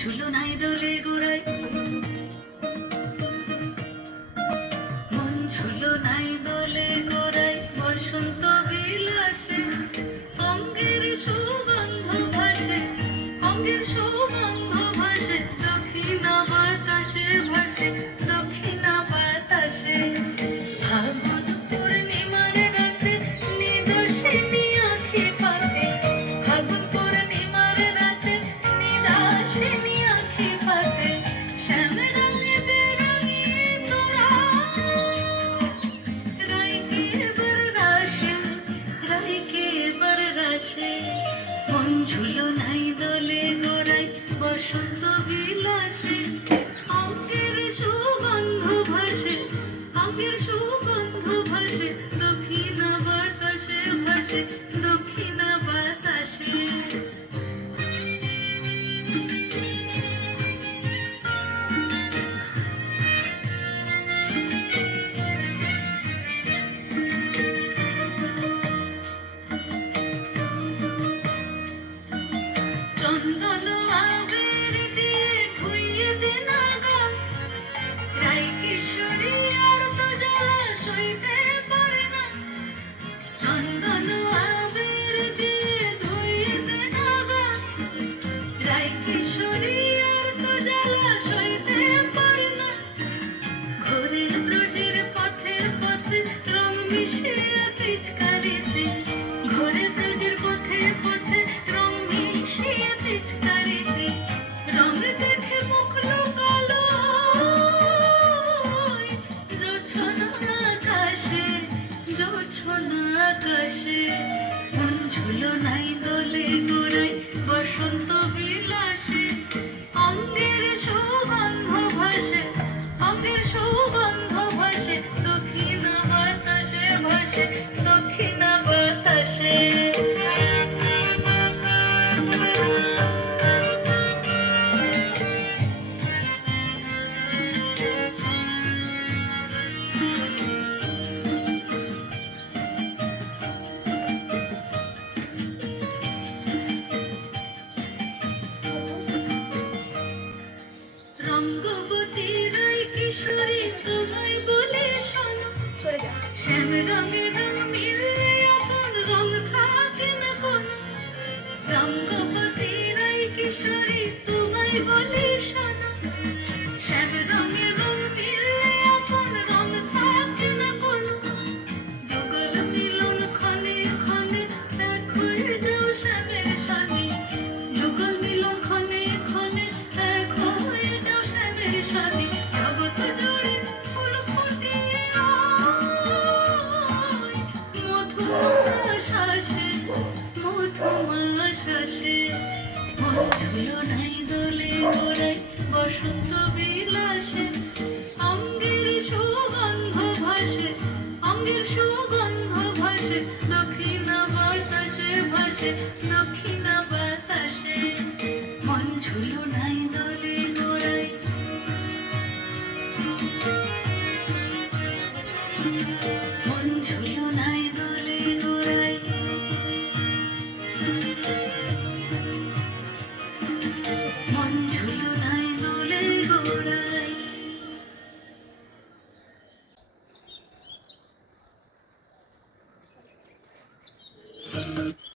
ঝুলো নাই দোলে গোড়ায়, মন ঝুলো নাই দোলে গোড়ায়, বসন্ত বিলাসে অঙ্গের সুগন্ধ ভাসে, অঙ্গের সুগন্ধ ভাসে, দক্ষিণা বাতাসে ভাসে, দক্ষিণা বাতাসে। ফাগুন পূর্ণিমার রাতে নিদর্শিনী আঁখি পাতে, ফাগুন পূর্ণিমার রাতে নিদর্শিনী আঁখি পাতে, শ্যাম রঙে বেরঙে তোরা রাইকে বররাশে, রাইকে বররাশে। মন ঝুলো নাই দোলে গোড়ায়, বসন্ত বিলাসে অঙ্গের সুগন্ধ ভাসে, অঙ্গের সুগন্ধ ভাসে, দক্ষিণা বাতাসে ভাসে, দক্ষিণা বাতাসে। চন্দন আবির দিয়ে ধুইয়ে দে না গান, রাই কিশোরী আর তো জ্বালা সইতে পারে না। চন্দন আবির দিয়ে ধুইয়ে দে না গান, রাই কিশোরী আর তো জ্বালা সইতে পারে না। ঘোরে ব্রজের পথে পথে রং মিশিয়ে পিচকারিতে, ঘোরে ব্রজের পথে পথে রং মিশিয়ে পিচকারিতে, রং দেখে মুখ লুকালো জোছনা আকাশে, জোছনা আকাশে। মন ঝুলো নাই দোলে গোড়ায়, বসন্ত বিলাসে অঙ্গের সুগন্ধ ভাসে, অঙ্গের সুগন্ধ ভাসে, দক্ষিণা বাতাসে ভাসে, দক্ষিণা বাতাসে। রঙ্গবতী রাই কিশোরী তোমায় বলে শোনো, শ্যাম রঙে রং মিলে আপন রং থাকে না কোনো। রঙ্গবতী রাই কিশোরী তোমায় বলে শোনো, শ্যাম রঙে রং মিলে আপন রং থাকে না কোনো। যুগল মিলন ক্ষণে ক্ষণে এক হয়ে যাও শ্যামের সাথে, যুগল মিলন ক্ষণে ক্ষণে এক হয়ে যাও শ্যামের সাথে। জগৎ জুড়ে ফুল ফুটিয়ে মধুমাশাসে, মধুমাশাসে। মন ঝুলো নাই দোলে গোড়ায়, বসন্ত বিলাসে অঙ্গের সুগন্ধ ভাসে, অঙ্গের সুগন্ধ ভাসে, দক্ষিণা বাতাসে ভাসে, দক্ষিণা বাতাসে। মন ঝুলো নাই দোলে গোড়ায়, মন ঝুলো নাই দোলে গোড়ায়, মন